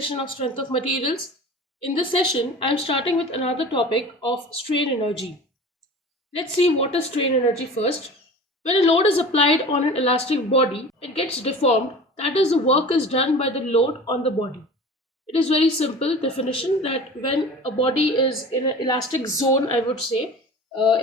session of Strength of Materials. In this session, I am starting with another topic of strain energy. Let's see what is strain energy first. When a load is applied on an elastic body, it gets deformed. That is, the work is done by the load on the body. It is very simple definition that when a body is in an elastic zone, I would say,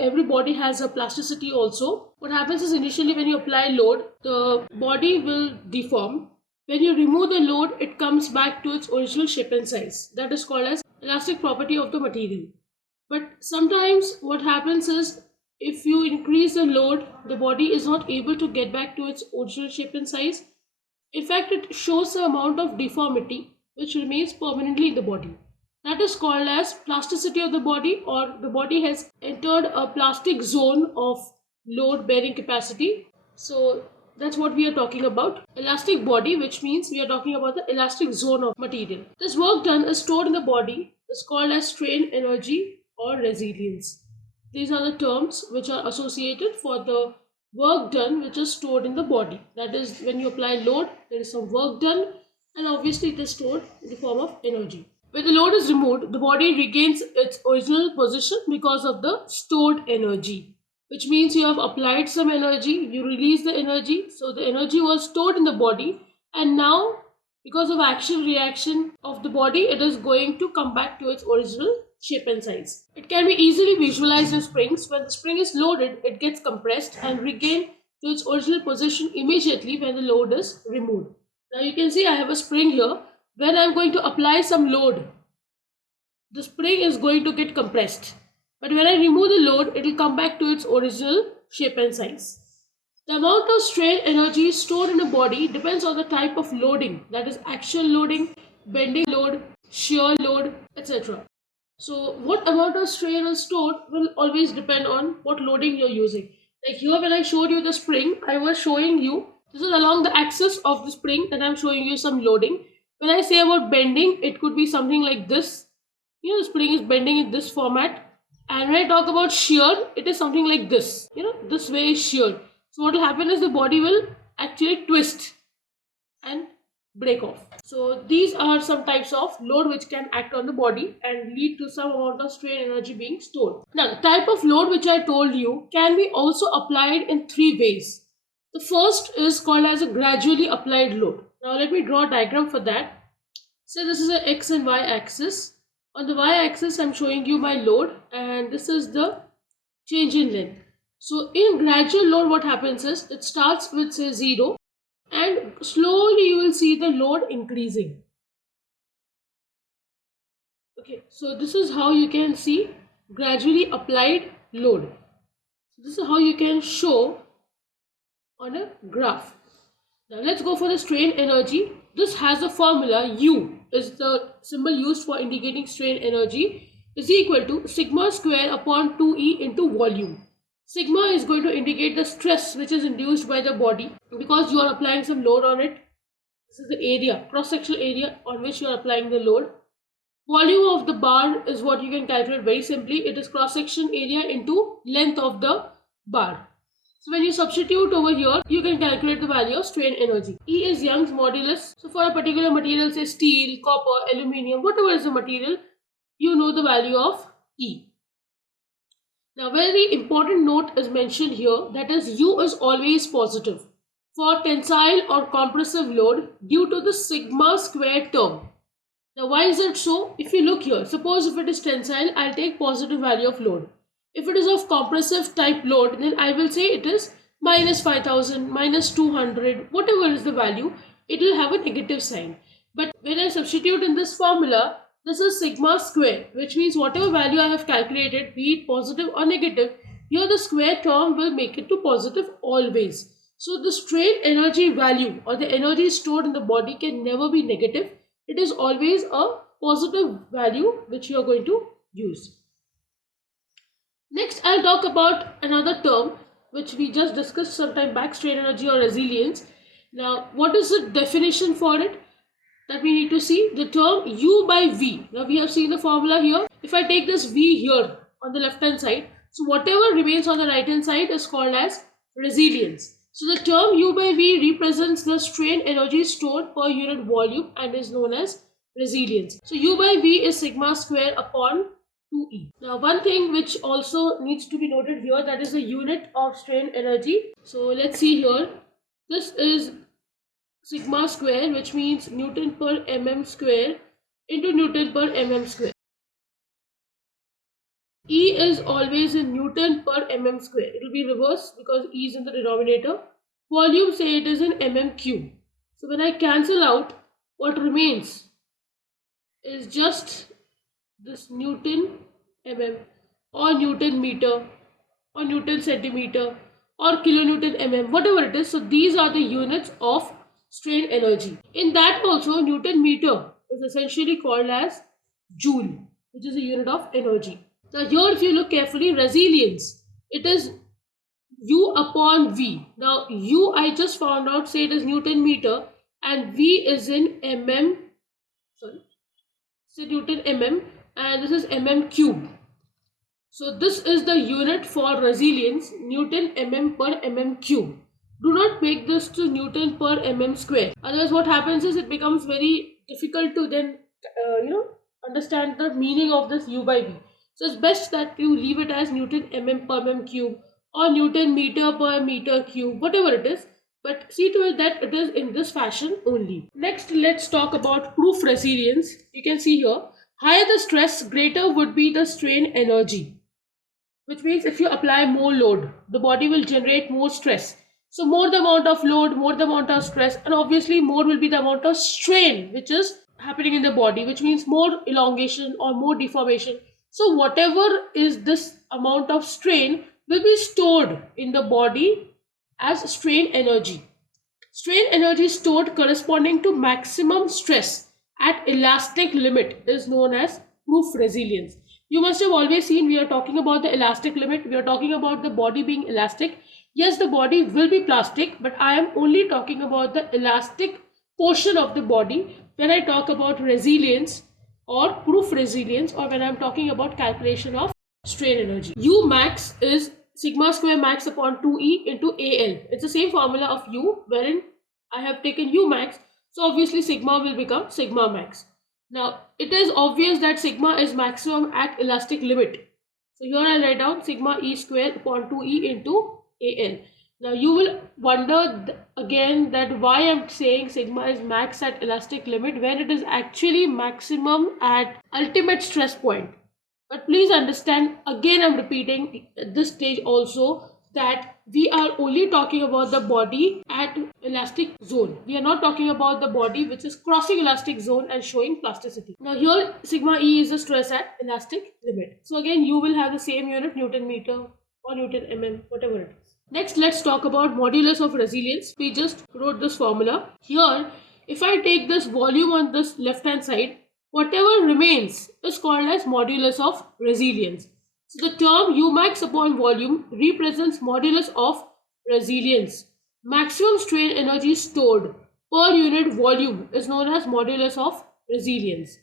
every body has a plasticity also. What happens is initially when you apply load, the body will deform. When you remove the load, it comes back to its original shape and size. That is called as elastic property of the material. But sometimes what happens is if you increase the load, the body is not able to get back to its original shape and size. In fact, it shows the amount of deformity which remains permanently in the body. That is called as plasticity of the body, or the body has entered a plastic zone of load bearing capacity. So that's what we are talking about. Elastic body, which means we are talking about the elastic zone of material. This work done is stored in the body, is called as strain energy or resilience. These are the terms which are associated for the work done which is stored in the body. That is, when you apply load, there is some work done, and obviously it is stored in the form of energy. When the load is removed, the body regains its original position because of the stored energy, which means you have applied some energy, you release the energy, so the energy was stored in the body, and now because of action reaction of the body, it is going to come back to its original shape and size. It can be easily visualized in springs. When the spring is loaded, it gets compressed and regained to its original position immediately when the load is removed. Now you can see I have a spring here. When I am going to apply some load, the spring is going to get compressed. But when I remove the load, it will come back to its original shape and size. The amount of strain energy stored in a body depends on the type of loading, that is action loading, bending load, shear load, etc. So what amount of strain is stored will always depend on what loading you're using. Like here when I showed you the spring, I was showing you, this is along the axis of the spring that I'm showing you some loading. When I say about bending, it could be something like this. The spring is bending in this format. And when I talk about shear, it is something like this. This way is shear. So what will happen is the body will actually twist and break off. So these are some types of load which can act on the body and lead to some amount of strain energy being stored. Now the type of load which I told you can be also applied in three ways. The first is called as a gradually applied load. Now let me draw a diagram for that. So this is a x and y axis. On the y axis I'm showing you my load, and this is the change in length. So in gradual load what happens is it starts with say 0 and slowly you will see the load increasing. Okay, so this is how you can see gradually applied load. This is how you can show on a graph. Now let's go for the strain energy. This has a formula. U is the symbol used for indicating strain energy, is equal to sigma square upon 2E into volume. Sigma is going to indicate the stress which is induced by the body because you are applying some load on it. This is the area, cross-sectional area on which you are applying the load. Volume of the bar is what you can calculate very simply. It is cross-section area into length of the bar. So when you substitute over here, you can calculate the value of strain energy. E is Young's modulus. So for a particular material, say steel, copper, aluminium, whatever is the material, you know the value of E. Now very important note is mentioned here, that is U is always positive for tensile or compressive load due to the sigma square term. Now why is it so? If you look here, suppose if it is tensile, I'll take positive value of load. If it is of compressive type load, then I will say it is minus 5000, minus 200, whatever is the value, it will have a negative sign. But when I substitute in this formula, this is sigma square, which means whatever value I have calculated, be it positive or negative, here the square term will make it to positive always. So the strain energy value or the energy stored in the body can never be negative. It is always a positive value which you are going to use. Next, I'll talk about another term which we just discussed some time back, strain energy or resilience. Now, what is the definition for it that we need to see? The term U by V. Now, we have seen the formula here. If I take this V here on the left hand side, so whatever remains on the right hand side is called as resilience. So the term U by V represents the strain energy stored per unit volume and is known as resilience. So U by V is sigma square upon 2E. Now one thing which also needs to be noted here, that is the unit of strain energy. So let's see here. This is sigma square, which means Newton per mm square into Newton per mm square. E is always in Newton per mm square. It will be reversed because E is in the denominator. Volume, say it is in mm cube. So when I cancel out, what remains is just this Newton mm or Newton meter or Newton centimeter or kilonewton mm, whatever it is. So these are the units of strain energy. In that also, Newton meter is essentially called as joule, which is a unit of energy. Now here, if you look carefully, resilience, it is U upon V. Now U, I just found out, say it is Newton meter, and V is in mm, sorry, say Newton mm, and this is mm cube. So this is the unit for resilience, Newton mm per mm cube. Do not make this to Newton per mm square. Otherwise what happens is it becomes very difficult to then understand the meaning of this U by V. So it's best that you leave it as Newton mm per mm cube or Newton meter per meter cube, whatever it is. But see to it that it is in this fashion only. Next, let's talk about proof resilience. You can see here, higher the stress, greater would be the strain energy. Which means if you apply more load, the body will generate more stress. So more the amount of load, more the amount of stress, and obviously more will be the amount of strain which is happening in the body, which means more elongation or more deformation. So whatever is this amount of strain will be stored in the body as strain energy. Strain energy stored corresponding to maximum stress at elastic limit is known as proof resilience. You must have always seen we are talking about the elastic limit. We are talking about the body being elastic. Yes, the body will be plastic, but I am only talking about the elastic portion of the body when I talk about resilience or proof resilience, or when I am talking about calculation of strain energy. U max is sigma square max upon 2E into AL. It's the same formula of U wherein I have taken U max. So obviously sigma will become sigma max. Now it is obvious that sigma is maximum at elastic limit. So here I'll write down sigma E square upon 2E into AL. Now you will wonder again that why I'm saying sigma is max at elastic limit when it is actually maximum at ultimate stress point. But please understand, again I'm repeating at this stage also, that we are only talking about the body at elastic zone. We are not talking about the body which is crossing elastic zone and showing plasticity. Now here sigma E is the stress at elastic limit. So again you will have the same unit, Newton meter or Newton mm, whatever it is. Next, let's talk about modulus of resilience. We just wrote this formula. Here, if I take this volume on this left hand side, whatever remains is called as modulus of resilience. So the term U max upon volume represents modulus of resilience. Maximum strain energy stored per unit volume is known as modulus of resilience.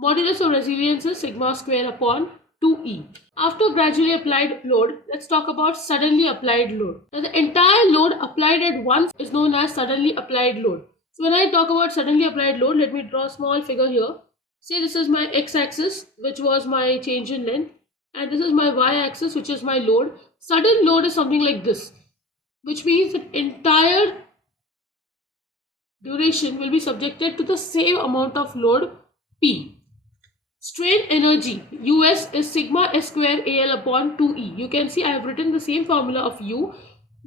Modulus of resilience is sigma square upon 2E. After gradually applied load, let's talk about suddenly applied load. Now the entire load applied at once is known as suddenly applied load. So when I talk about suddenly applied load, let me draw a small figure here. Say this is my x-axis, which was my change in length, and this is my y-axis, which is my load. Sudden load is something like this, which means that entire duration will be subjected to the same amount of load P. Strain energy US is sigma S square AL upon 2E. You can see I have written the same formula of U,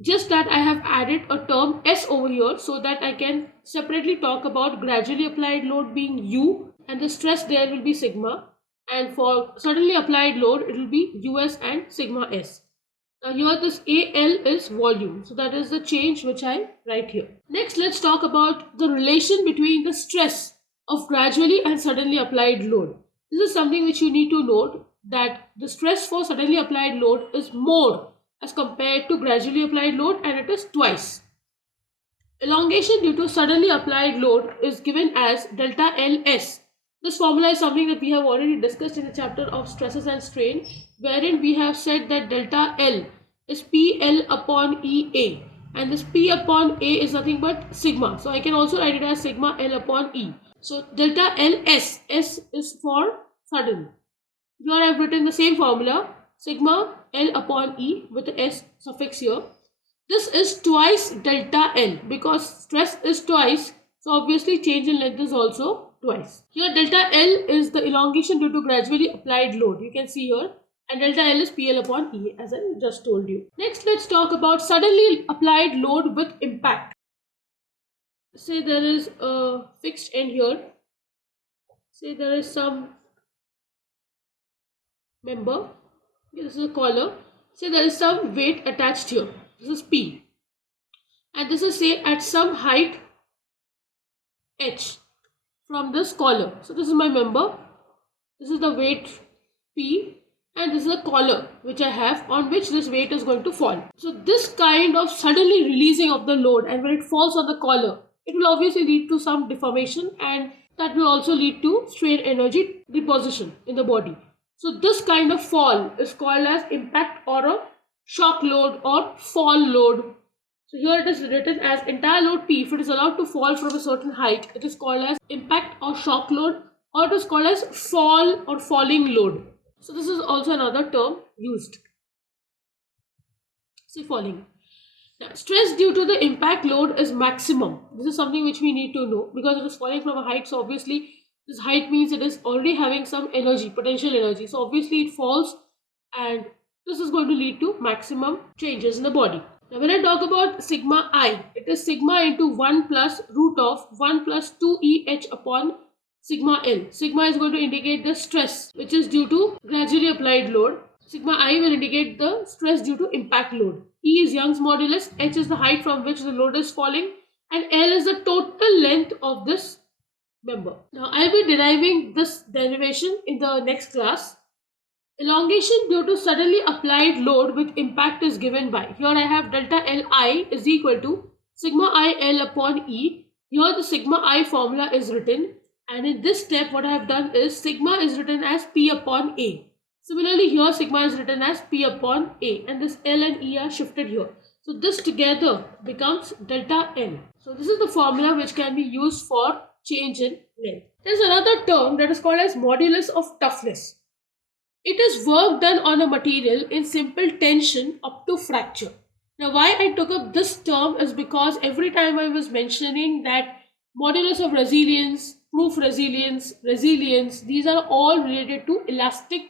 just that I have added a term S over here so that I can separately talk about gradually applied load being U and the stress there will be sigma, and for suddenly applied load it will be US and sigma S. Now here this AL is volume, so that is the change which I write here. Next, let's talk about the relation between the stress of gradually and suddenly applied load. This is something which you need to note, that the stress for suddenly applied load is more as compared to gradually applied load, and it is twice. Elongation due to suddenly applied load is given as delta LS. This formula is something that we have already discussed in the chapter of stresses and strain, wherein we have said that delta L is PL upon EA, and this P upon A is nothing but sigma. So I can also write it as sigma L upon E. So delta L S, S is for sudden. Here I have written the same formula, sigma L upon E with the S suffix here. This is twice delta L because stress is twice, so obviously change in length is also twice. Here delta L is the elongation due to gradually applied load. You can see here, and delta L is PL upon E as I just told you. Next, let's talk about suddenly applied load with impact. Say there is a fixed end here. Say there is some member. This is a collar. Say there is some weight attached here. This is P. And this is say at some height H from this collar. So this is my member. This is the weight P. And this is a collar which I have on which this weight is going to fall. So this kind of suddenly releasing of the load, and when it falls on the collar, it will obviously lead to some deformation, and that will also lead to strain energy deposition in the body. So this kind of fall is called as impact or a shock load or fall load. So here it is written as entire load P, if it is allowed to fall from a certain height, it is called as impact or shock load, or it is called as fall or falling load. So this is also another term used. Say falling. Now, stress due to the impact load is maximum. This is something which we need to know because it is falling from a height. So obviously this height means it is already having some energy, potential energy. So obviously it falls, and this is going to lead to maximum changes in the body. Now when I talk about sigma I, it is sigma into 1 plus root of 1 plus 2EH upon sigma L. Sigma is going to indicate the stress which is due to gradually applied load. Sigma I will indicate the stress due to impact load. E is Young's modulus, H is the height from which the load is falling, and L is the total length of this member. Now I will be deriving this derivation in the next class. Elongation due to suddenly applied load with impact is given by, here I have delta Li is equal to sigma I L upon E. Here the sigma I formula is written, and in this step what I have done is sigma is written as P upon A. Similarly here sigma is written as P upon A, and this L and E are shifted here. So this together becomes delta L. So this is the formula which can be used for change in length. There is another term that is called as modulus of toughness. It is work done on a material in simple tension up to fracture. Now why I took up this term is because every time I was mentioning that modulus of resilience, proof resilience, these are all related to elastic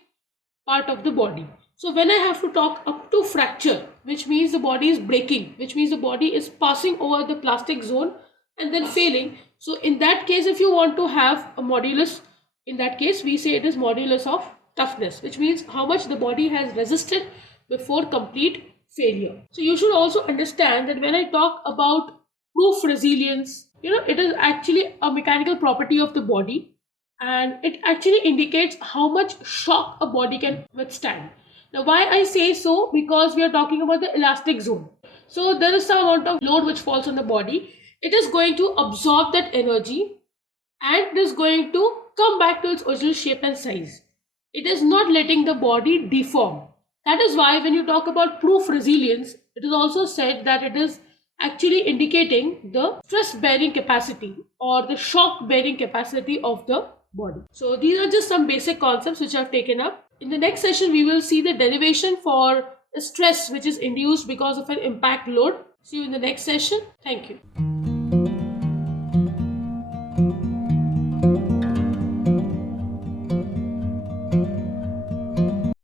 part of the body. So when I have to talk up to fracture, which means the body is breaking, which means the body is passing over the plastic zone and then failing. So in that case, if you want to have a modulus, in that case we say it is modulus of toughness, which means how much the body has resisted before complete failure. So you should also understand that when I talk about proof resilience, it is actually a mechanical property of the body, and it actually indicates how much shock a body can withstand. Now why I say so, because we are talking about the elastic zone. So there is some amount of load which falls on the body. It is going to absorb that energy and it is going to come back to its original shape and size. It is not letting the body deform. That is why when you talk about proof resilience, it is also said that it is actually indicating the stress bearing capacity or the shock bearing capacity of the body. So these are just some basic concepts which I have taken up. In the next session, we will see the derivation for stress which is induced because of an impact load. See you in the next session. Thank you.